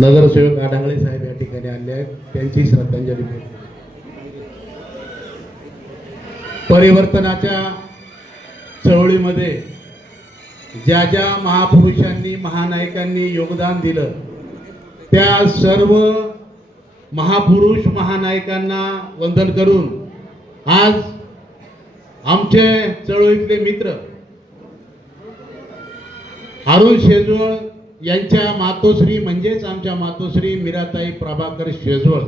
नगरसेवक आडांगळे साहेब या ठिकाणी आले आहेत त्यांची श्रद्धांजली परिवर्तनाच्या चळवळीमध्ये ज्या ज्या महापुरुषांनी महानायकांनी योगदान दिलं त्या सर्व महापुरुष महानायकांना वंदन करून आज आमचे चळवळीतले मित्र अरुण शेजवळ यांच्या मातोश्री म्हणजेच आमच्या मातोश्री मीराताई प्रभाकर शेजवळ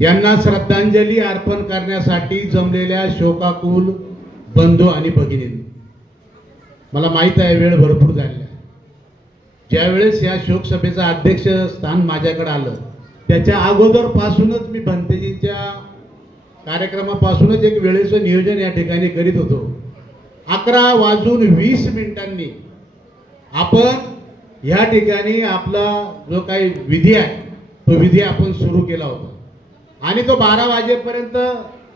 यांना श्रद्धांजली अर्पण करण्यासाठी जमलेल्या शोकाकुल बंधू आणि भगिनी मला माहीत आहे वेळ भरपूर झालेला आहे ज्यावेळेस या शोकसभेचं अध्यक्ष स्थान माझ्याकडे आलं त्याच्या अगोदरपासूनच मी भंतेजीच्या कार्यक्रमापासूनच एक वेळेचं नियोजन या ठिकाणी करीत होतो अकरा वाजून वीस मिनिटांनी आपण ह्या ठिकाणी आपला जो काही विधी आहे तो विधी आपण सुरू केला होता आणि तो बारा वाजेपर्यंत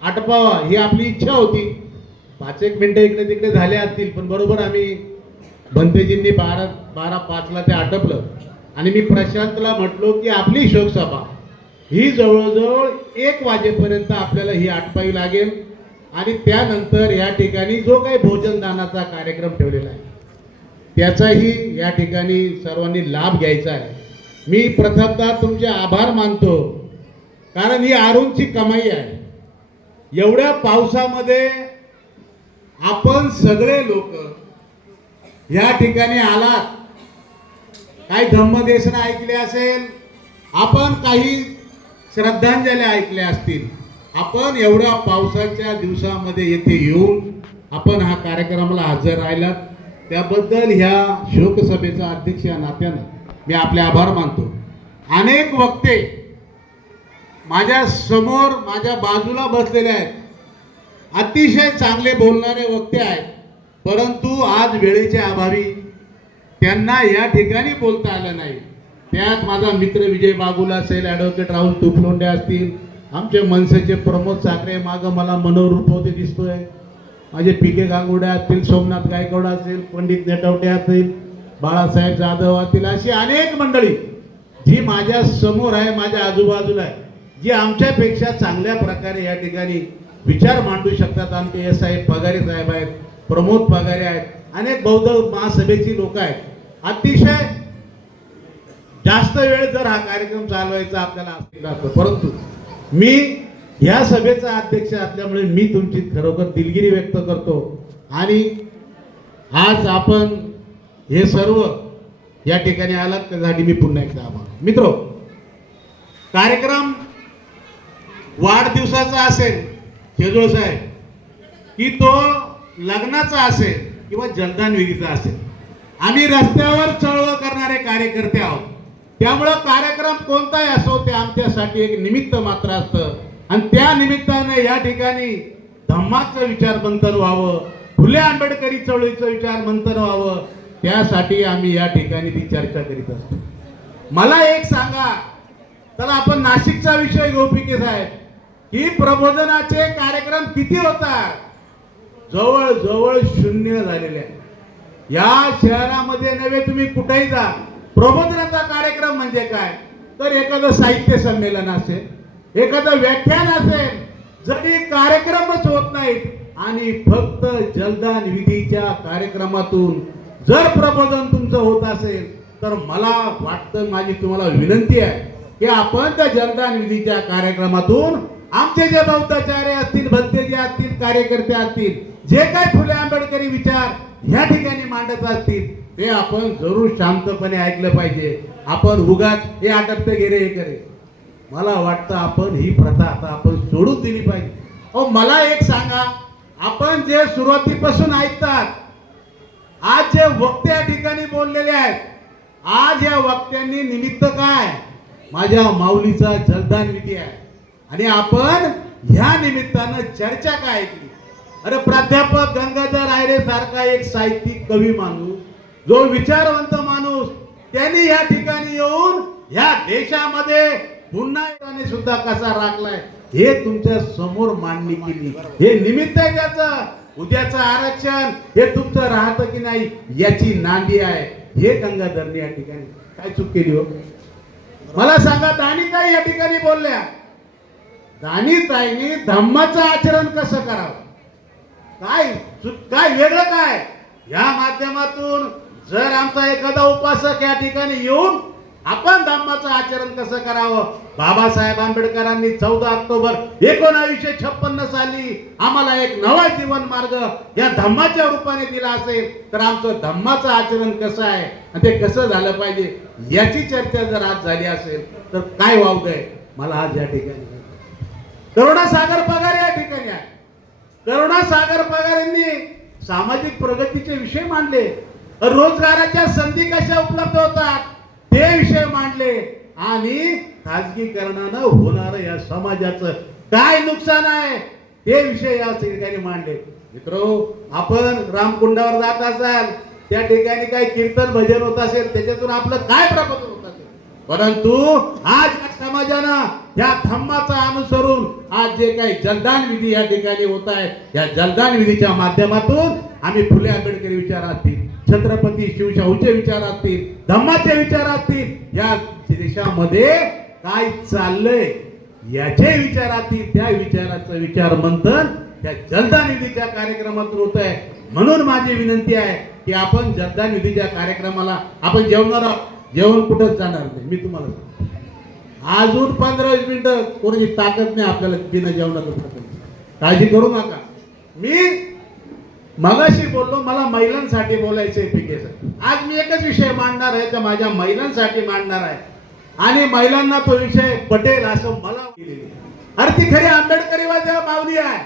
आटपावा ही आपली इच्छा होती पाच एक मिनटं इकडे तिकडे झाले असतील पण बरोबर आम्ही भंतेजींनी बारा बारा पाचला ते आटपलं आणि मी प्रशांतला म्हटलो की आपली शोकसभा ही जवळजवळ एक वाजेपर्यंत आपल्याला ही आटपावी लागेल आणि त्यानंतर या ठिकाणी जो काही भोजनदानाचा कार्यक्रम ठेवलेला आहे त्याचाही या ठिकाणी सर्वांनी लाभ घ्यायचा आहे मी प्रथमतः तुमचे आभार मानतो कारण ही अरुणची कमाई आहे एवढ्या पावसामध्ये आपण सगळे लोक या ठिकाणी आलात काही धम्मदेशन ऐकले असेल आपण काही श्रद्धांजली ऐकल्या असतील आपण एवढ्या पावसाच्या दिवसामध्ये येथे येऊन आपण हा कार्यक्रमाला हजर राहिलात त्याबद्दल ह्या शोकसभेचा अध्यक्ष या नात्यानं मी आपले आभार मानतो अनेक वक्ते माझ्या समोर माझ्या बाजूला बसलेले आहेत अतिशय चांगले बोलणारे वक्ते आहेत परंतु आज वेळेचे आभारी त्यांना या ठिकाणी बोलता आलं नाही त्यात माझा मित्र विजय बाबूला असेल ॲडव्होकेट राहुल तुफलोंडे असतील आमचे मनसेचे प्रमोद साखरे मागं मला मनोरूप होते दिसतोय माझे पी के गांगुडे असतील सोमनाथ गायकवाड असतील पंडित नेटवटे असतील बाळासाहेब जाधव असतील अशी अनेक मंडळी जी माझ्या समोर आहे माझ्या आजूबाजूला आहे जी आमच्यापेक्षा चांगल्या प्रकारे या ठिकाणी विचार मांडू शकतात आमचे एस साहेब पगारे साहेब आहेत प्रमोद पगारे आहेत अनेक बौद्ध महासभेची लोक आहेत अतिशय जास्त वेळ जर हा कार्यक्रम चालवायचा आपल्याला असतो परंतु मी या सभेचा अध्यक्ष असल्यामुळे मी तुमची खरोखर दिलगिरी व्यक्त करतो आणि आज आपण हे सर्व या ठिकाणी आलात त्यासाठी मी पुन्हा एकदा आभार मित्र कार्यक्रम वाढदिवसाचा असेल खेजोळ साहेब की तो लग्नाचा असेल किंवा जलदान विधीचा असेल आम्ही रस्त्यावर चळवळ करणारे कार्यकर्ते आहोत त्यामुळं कार्यक्रम कोणताही असो ते आमच्यासाठी एक निमित्त मात्र असतं आणि त्या निमित्तानं या ठिकाणी धम्माचं विचार मंथन व्हावं फुले आंबेडकरी चळवळीचं विचार मंथन व्हावं त्यासाठी आम्ही या ठिकाणी ती चर्चा करीत असतो मला एक सांगा चला आपण नाशिकचा विषय गोपिके साहेब की प्रबोधनाचे कार्यक्रम किती होतात जवळ जवळ शून्य झालेले या शहरामध्ये नव्हे तुम्ही कुठेही जा प्रबोधनाचा कार्यक्रम म्हणजे काय तर एखादं साहित्य संमेलन असेल एखादं व्याख्यान असेल जरी कार्यक्रमच होत नाहीत आणि फक्त जलदान विधीच्या कार्यक्रमातून जर प्रबोधन तुमचं होत असेल तर मला वाटतं माझी तुम्हाला विनंती आहे की आपण त्या जलदान विधीच्या कार्यक्रमातून आमचे जे बौद्धाचार्य असतील भक्ते जे असतील कार्यकर्ते असतील जे काही फुले आंबेडकरी विचार ह्या ठिकाणी मांडत असतील ते आपण जरूर शांतपणे ऐकलं पाहिजे आपण उगाच हे आटपते गेले हे करे मला वाटतं आपण ही प्रथा आता आपण सोडून दिली पाहिजे अहो मला एक सांगा आपण जे सुरुवातीपासून ऐकतात आज जे वक्ते या ठिकाणी बोललेले आहेत आज या वक्त्यांनी निमित्त काय माझ्या माऊलीचा जलदान विधी आहे आणि आपण ह्या निमित्तानं चर्चा काय ऐकली अरे प्राध्यापक गंगाधर आयरे सारखा एक साहित्यिक कवी माणूस जो विचारवंत माणूस त्यांनी या ठिकाणी येऊन ह्या देशामध्ये पुन्हा सुद्धा कसा राखलाय हे तुमच्या समोर मांडणी केली हे निमित्त आहे त्याचं उद्याचं आरक्षण हे तुमचं राहत की नाही याची नांदी आहे हे गंगाधरने या ठिकाणी काय चूक केली हो मला सांगा दानी काय या ठिकाणी बोलल्या दानी ताईने धम्माचं आचरण कसं करावं काय काय वेगळं काय या माध्यमातून जर आमचा एखादा उपासक या ठिकाणी येऊन आपण धम्माचं आचरण कसं करावं बाबासाहेब आंबेडकरांनी चौदा ऑक्टोबर एकोणावीसशे छप्पन्न साली आम्हाला एक नवा जीवन मार्ग या धम्माच्या रूपाने दिला असेल तर आमचं धम्माचं आचरण कसं आहे आणि ते कसं झालं पाहिजे याची चर्चा जर आज झाली असेल तर काय आहे मला आज या ठिकाणी करुणासागर सागर पगार या ठिकाणी आहे करुणासागर सागर पगार यांनी सामाजिक प्रगतीचे विषय मांडले रोजगाराच्या संधी कशा उपलब्ध होतात ते विषय मांडले आणि खाजगीकरणानं होणार या समाजाचं काय नुकसान आहे ते विषय या ठिकाणी मांडले मित्र आपण रामकुंडावर जात असाल त्या ठिकाणी काय कीर्तन भजन होत असेल त्याच्यातून आपलं काय प्रबोधन होत असेल परंतु आज समाजानं या थंबाचा अनुसरून आज जे काही जलदान विधी या ठिकाणी होत आहे या जलदान विधीच्या माध्यमातून आम्ही फुले आंबेडकर विचारात छत्रपती शिवशाहूचे विचार असतील धम्माचे विचार असतील या देशामध्ये काय चाललंय याचे विचार असतील त्या विचाराचं विचार मंथन त्या जनता निधीच्या कार्यक्रमातून होत आहे म्हणून माझी विनंती आहे की आपण जनता निधीच्या कार्यक्रमाला आपण जेवणार आहोत जेवण कुठं जाणार नाही मी तुम्हाला अजून पंधरा मिनिटं कोणाची ताकद नाही आपल्याला बिना जेवणाचं काळजी करू नका मी मगाशी बोललो मला महिलांसाठी बोलायचे पिके सर आज मी एकच विषय मांडणार आहे तर माझ्या महिलांसाठी मांडणार आहे आणि महिलांना तो विषय पटेल असं मला अरे ती खरी आंबेडकरी माऊली आहे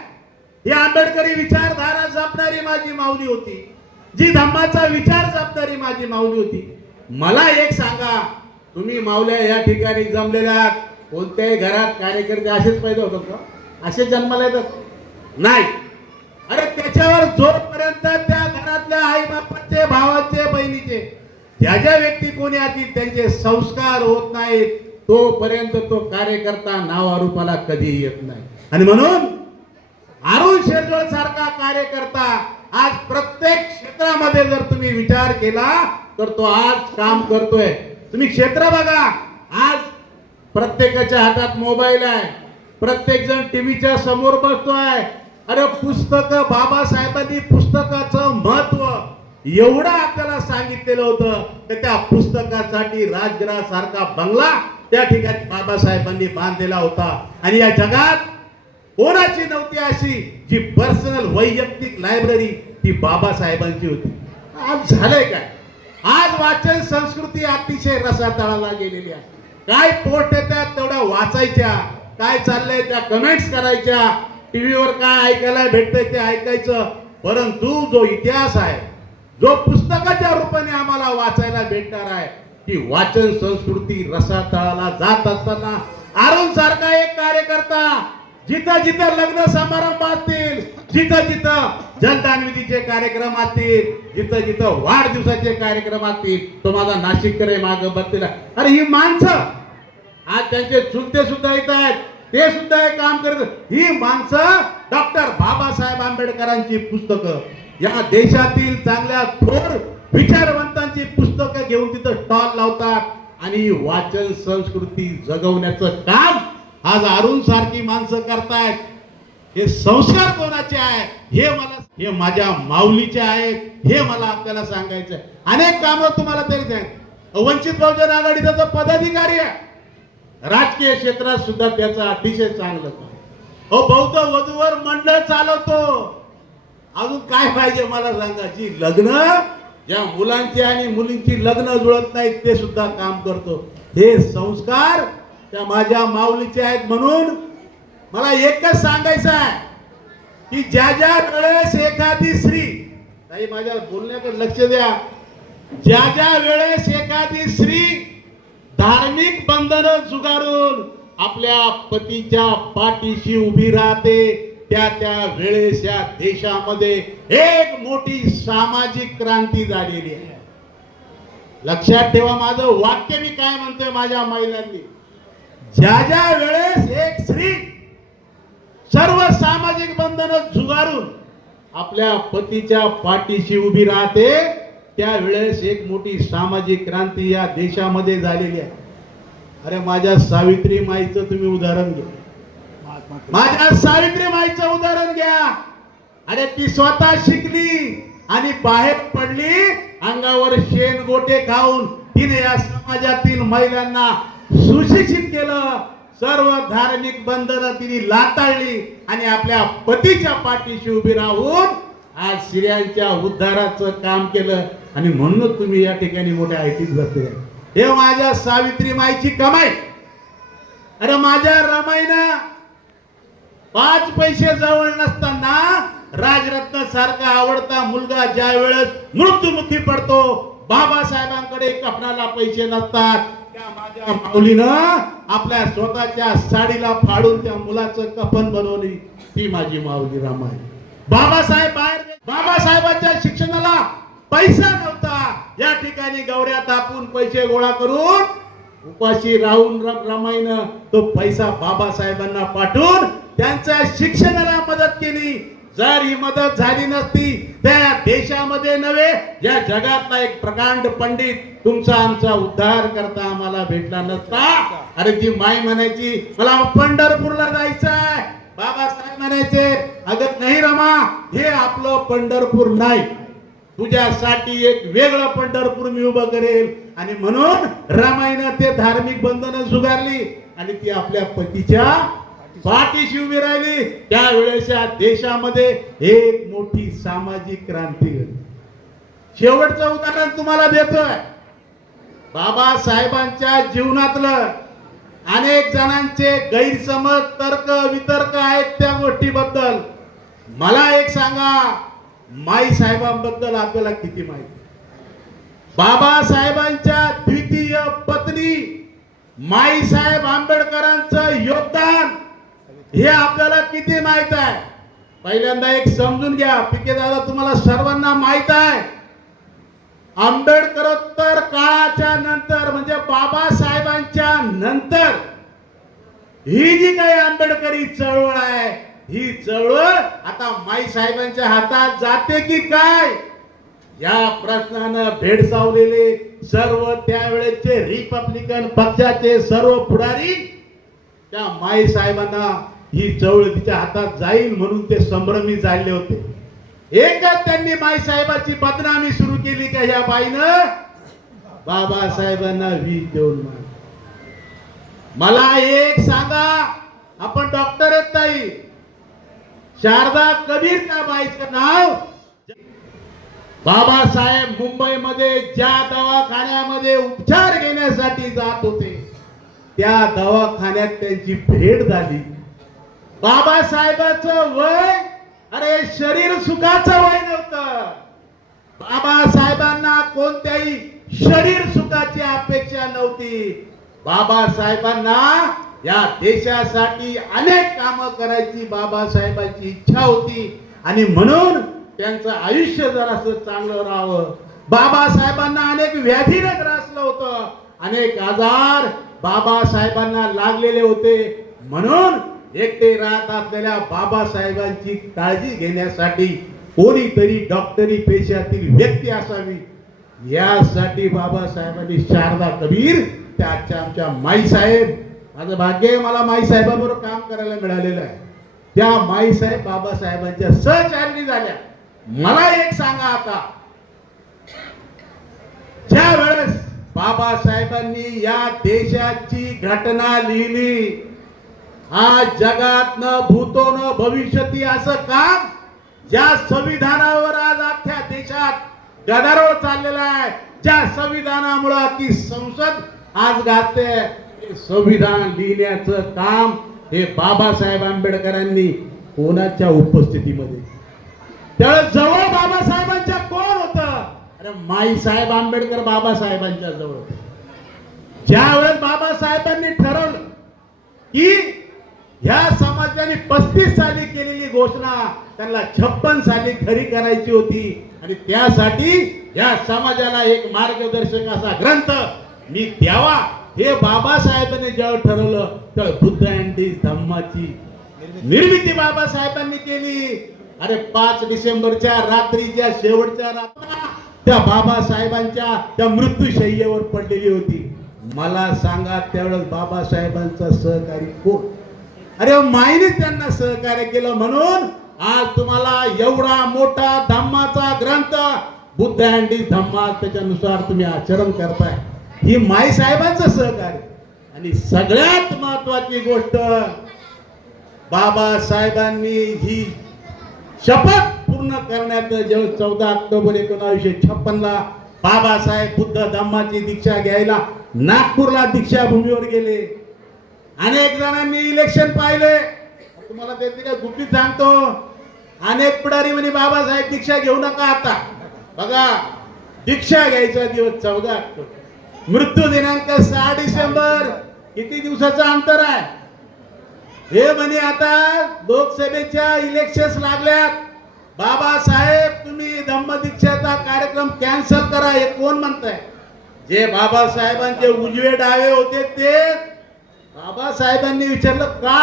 ही आंबेडकरी विचारधारा जपणारी माझी माऊली होती जी धम्माचा विचार जपणारी माझी माऊली होती मला एक सांगा तुम्ही माऊल्या या ठिकाणी जमलेल्या कोणत्याही घरात कार्यकर्ते असेच पैदा होतो असे जन्माला येतात नाही अरे त्याच्यावर जोपर्यंत त्या घरातल्या आई बापांचे भावाचे बहिणीचे ज्या ज्या व्यक्ती कोणी असतील त्यांचे संस्कार होत नाहीत तोपर्यंत तो, तो कार्यकर्ता नाव आरोपाला कधीही येत नाही आणि म्हणून अरुण शेजवळ सारखा कार्यकर्ता आज प्रत्येक क्षेत्रामध्ये जर तुम्ही विचार केला तर तो आज काम करतोय तुम्ही क्षेत्र बघा आज प्रत्येकाच्या हातात मोबाईल आहे प्रत्येक जण टीव्हीच्या समोर बसतोय अरे पुस्तक बाबासाहेबांनी पुस्तकाचं महत्व एवढं आपल्याला सांगितलेलं होतं तर त्या पुस्तकासाठी सारखा बंगला त्या ठिकाणी बाबासाहेबांनी बांधलेला होता आणि या जगात कोणाची नव्हती अशी जी पर्सनल वैयक्तिक लायब्ररी ती बाबासाहेबांची होती आज झालंय काय आज वाचन संस्कृती अतिशय रसातळाला गेलेली आहे काय पोट येतात तेवढ्या वाचायच्या काय चाललंय त्या कमेंट्स करायच्या टीव्ही वर काय ऐकायला भेटतंय ते ऐकायचं परंतु जो इतिहास आहे जो पुस्तकाच्या रूपाने आम्हाला वाचायला भेटणार आहे ती वाचन संस्कृती रसातळाला जात असताना अरुण सारखा एक कार्यकर्ता जिथं जिथं लग्न समारंभ असतील जिथं जिथं जनतानिधीचे कार्यक्रम असतील जिथं जिथं वाढदिवसाचे कार्यक्रम असतील तो माझा नाशिककडे माग बघतील अरे ही माणसं आज त्यांचे चुलते सुद्धा येत आहेत ते सुद्धा हे काम करत ही माणसं डॉक्टर बाबासाहेब आंबेडकरांची पुस्तकं या देशातील चांगल्या थोर विचारवंतांची पुस्तकं घेऊन तिथं स्टॉल लावतात आणि वाचन संस्कृती जगवण्याचं काम आज अरुण सारखी माणसं करतायत हे संस्कार कोणाचे आहेत हे मला हे माझ्या माऊलीचे आहेत हे मला आपल्याला सांगायचं अनेक कामं तुम्हाला तरी द्या वंचित बहुजन आघाडीचा पदाधिकारी आहे राजकीय क्षेत्रात सुद्धा त्याचा अतिशय चांगलं हो बौद्ध वधूवर मंडळ चालवतो अजून काय पाहिजे मला सांगा जी लग्न ज्या मुलांची आणि मुलींची लग्न जुळत नाहीत ते सुद्धा काम करतो हे संस्कार त्या माझ्या माऊलीचे आहेत म्हणून मला एकच सांगायचं आहे की ज्या ज्या वेळेस एखादी स्त्री ताई माझ्या बोलण्याकडे लक्ष द्या ज्या ज्या वेळेस एखादी स्त्री धार्मिक बंधन झुगारून आपल्या पतीच्या पाठीशी उभी राहते त्या त्या वेळेस या देशामध्ये एक मोठी सामाजिक क्रांती झालेली आहे लक्षात ठेवा माझं वाक्य मी काय म्हणतोय माझ्या महिलांनी ज्या ज्या वेळेस एक स्त्री सर्व सामाजिक बंधन झुगारून आपल्या पतीच्या पाठीशी उभी राहते त्यावेळेस एक मोठी सामाजिक क्रांती या देशामध्ये झालेली आहे अरे माझ्या सावित्री माईचं तुम्ही उदाहरण घ्या माझ्या सावित्री माईचं उदाहरण घ्या अरे ती स्वतः शिकली आणि बाहेर पडली अंगावर शेण गोटे खाऊन तिने या समाजातील महिलांना सुशिक्षित केलं सर्व धार्मिक बंधनं तिने लाताळली आणि आपल्या पतीच्या पाठीशी उभी राहून आज स्त्रियांच्या उद्धाराचं काम केलं आणि म्हणूनच तुम्ही या ठिकाणी मोठ्या आयटीत बसले हे माझ्या सावित्री माईची कमाई अरे माझ्या रमाईनं पाच पैसे जवळ नसताना राजरत्न सारखा आवडता मुलगा ज्या वेळेस मृत्युमुखी पडतो बाबासाहेबांकडे कफनाला पैसे नसतात त्या माझ्या माऊलीनं आपल्या स्वतःच्या साडीला फाडून त्या मुलाचं कफन बनवली ती माझी माऊली रामाई बाबासाहेब बाहेर बाबासाहेबांच्या शिक्षणाला पैसा नव्हता या ठिकाणी गौऱ्या तापून पैसे गोळा करून उपाशी राहून रमाईन तो पैसा बाबासाहेबांना पाठवून त्यांच्या शिक्षणाला मदत केली जर ही मदत झाली नसती त्या देशामध्ये नव्हे या जगातला एक प्रकांड पंडित तुमचा आमचा उद्धार करता आम्हाला भेटला नसता अरे ती माय म्हणायची मला पंढरपूरला जायचं आहे बाबासाहेब म्हणायचे अगत नाही रमा हे आपलं पंढरपूर नाही तुझ्यासाठी एक वेगळं पंढरपूर मी उभं करेल आणि म्हणून रमाईनं ते धार्मिक बंधन सुधारली आणि ती आपल्या पतीच्या पाठीशी उभी राहिली त्यावेळेच्या देशामध्ये एक मोठी सामाजिक क्रांती घडली शेवटचं उदाहरण तुम्हाला देतोय बाबासाहेबांच्या जीवनातलं अनेक जणांचे गैरसमज तर्क वितर्क आहेत त्या गोष्टीबद्दल मला एक सांगा माई साहेबांबद्दल आपल्याला किती माहिती बाबासाहेबांच्या द्वितीय पत्नी माई साहेब आंबेडकरांचं योगदान हे आपल्याला किती माहित आहे पहिल्यांदा एक समजून घ्या पिके दादा तुम्हाला सर्वांना माहित आहे आंबेडकरोत्तर काळाच्या नंतर म्हणजे बाबासाहेबांच्या नंतर ही जी काही आंबेडकरी चळवळ आहे ही चळवळ आता माई साहेबांच्या हातात जाते की काय या प्रश्नानं भेडसावलेले सर्व त्यावेळेचे रिपब्लिकन पक्षाचे सर्व पुढारी त्या माई साहेबांना ही चवळ तिच्या हातात जाईल म्हणून ते संभ्रमी झाले होते एकच त्यांनी माई साहेबाची बदनामी सुरू केली का ह्या बाईनं बाबासाहेबांना वीज देऊन मला एक सांगा आपण डॉक्टर आहेत ताई शारदा कबीर त्या बाईचं नाव बाबासाहेब मुंबईमध्ये ज्या दवाखान्यामध्ये उपचार घेण्यासाठी जात होते त्या दवाखान्यात त्यांची भेट झाली बाबासाहेबाचं वय अरे शरीर सुखाचं वय नव्हतं बाबासाहेबांना कोणत्याही शरीर सुखाची अपेक्षा नव्हती बाबासाहेबांना या देशासाठी अनेक कामं करायची बाबासाहेबांची इच्छा होती आणि म्हणून त्यांचं आयुष्य जरासं चांगलं राहावं बाबासाहेबांना अनेक व्याधीनं ग्रासलं होतं अनेक आजार बाबासाहेबांना लागलेले होते म्हणून एकटे राहत असलेल्या बाबासाहेबांची काळजी घेण्यासाठी कोणीतरी डॉक्टरी पेशातील व्यक्ती असावी यासाठी बाबासाहेबांनी शारदा कबीर त्याच्या आमच्या माई साहेब माझं भाग्य मला माई साहेबाबरोबर काम करायला मिळालेलं आहे त्या माईसाहेब बाबासाहेबांच्या सहचारणी झाल्या मला एक सांगा आता ज्या वेळेस बाबासाहेबांनी या देशाची घटना लिहिली आज जगात न भूतो न भविष्यती असं काम ज्या संविधानावर आज अख्ख्या देशात गदारोळ चाललेला आहे ज्या संविधानामुळे ती संसद आज गाजते संविधान लिहिण्याचं काम हे बाबासाहेब आंबेडकरांनी कोणाच्या उपस्थितीमध्ये त्याला जवळ बाबासाहेबांच्या कोण होत अरे माई साहेब आंबेडकर बाबासाहेबांच्या जवळ होते ज्यावेळेस बाबासाहेबांनी ठरवलं की ह्या समाजाने पस्तीस साली केलेली घोषणा त्यांना छप्पन साली खरी करायची होती आणि त्यासाठी या समाजाला एक मार्गदर्शक असा ग्रंथ मी द्यावा हे बाबासाहेबांनी जेव्हा ठरवलं तर बुद्ध धम्माची निर्मिती बाबासाहेबांनी केली अरे पाच डिसेंबरच्या रात्रीच्या शेवटच्या रात्र त्या बाबासाहेबांच्या त्या मृत्यूशय्येवर पडलेली होती मला सांगा त्यावेळेस बाबासाहेबांचा सहकारी कोण अरे माईने त्यांना सहकार्य केलं म्हणून आज तुम्हाला एवढा मोठा धम्माचा ग्रंथ बुद्ध अँडी धम्मा त्याच्यानुसार तुम्ही आचरण करताय ही साहेबांचं सहकार्य आणि सगळ्यात महत्वाची गोष्ट बाबासाहेबांनी ही शपथ पूर्ण करण्यात जेव्हा चौदा ऑक्टोबर एकोणावीसशे छप्पनला बाबासाहेब बुद्ध धम्माची दीक्षा घ्यायला नागपूरला दीक्षाभूमीवर गेले अनेक जणांनी इलेक्शन पाहिले तुम्हाला त्याची काय गुपित सांगतो अनेक पुढारी म्हणे बाबासाहेब दीक्षा घेऊ नका आता बघा दीक्षा घ्यायचा दिवस चौदा ऑक्टोबर मृत्यू दिनांक सहा डिसेंबर किती दिवसाचं अंतर आहे हे म्हणे आता लोकसभेच्या इलेक्शन लागल्यात बाबासाहेब तुम्ही धम्मदीक्षाचा कार्यक्रम कॅन्सल करा हे कोण म्हणताय जे बाबासाहेबांचे उजवे डावे होते ते बाबासाहेबांनी विचारलं का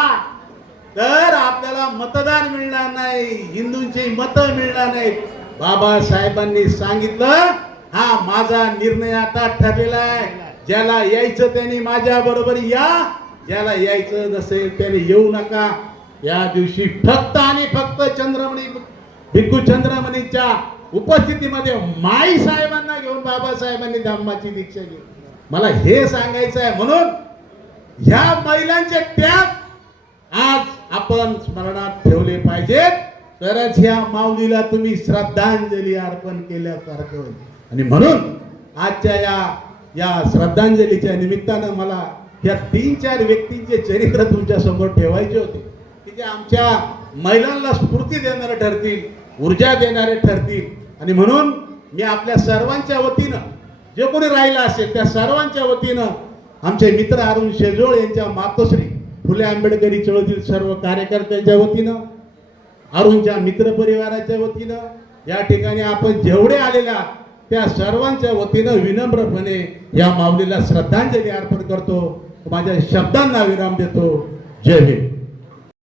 तर आपल्याला मतदान मिळणार नाही हिंदूंची मत मिळणार नाही बाबासाहेबांनी सांगितलं हा माझा निर्णय आता ठरलेला आहे ज्याला यायचं त्यांनी माझ्या बरोबर या ज्याला यायचं नसेल त्याने येऊ नका या दिवशी फक्त आणि फक्त चंद्रमणी भिक्कू चंद्रमणीच्या उपस्थितीमध्ये माई साहेबांना घेऊन बाबासाहेबांनी धम्माची दीक्षा घेऊ मला हे सांगायचं आहे म्हणून ह्या महिलांचे त्याग आज आपण स्मरणात ठेवले पाहिजेत तरच ह्या माऊलीला तुम्ही श्रद्धांजली अर्पण केल्यासारखं आणि म्हणून आजच्या या या श्रद्धांजलीच्या निमित्तानं मला या तीन चार व्यक्तींचे चरित्र तुमच्या समोर ठेवायचे होते की जे आमच्या महिलांना स्फूर्ती देणारे ठरतील ऊर्जा देणारे ठरतील आणि म्हणून मी आपल्या सर्वांच्या वतीनं जे कोणी राहिलं असेल त्या सर्वांच्या वतीनं आमचे मित्र अरुण शेजोळ यांच्या मातोश्री फुले आंबेडकरी चळवळीतील सर्व कार्यकर्त्यांच्या वतीनं अरुणच्या मित्र परिवाराच्या वतीनं या ठिकाणी आपण जेवढे आलेल्या त्या सर्वांच्या वतीनं विनम्रपणे या माऊलीला श्रद्धांजली अर्पण करतो माझ्या शब्दांना विराम देतो जय हिंद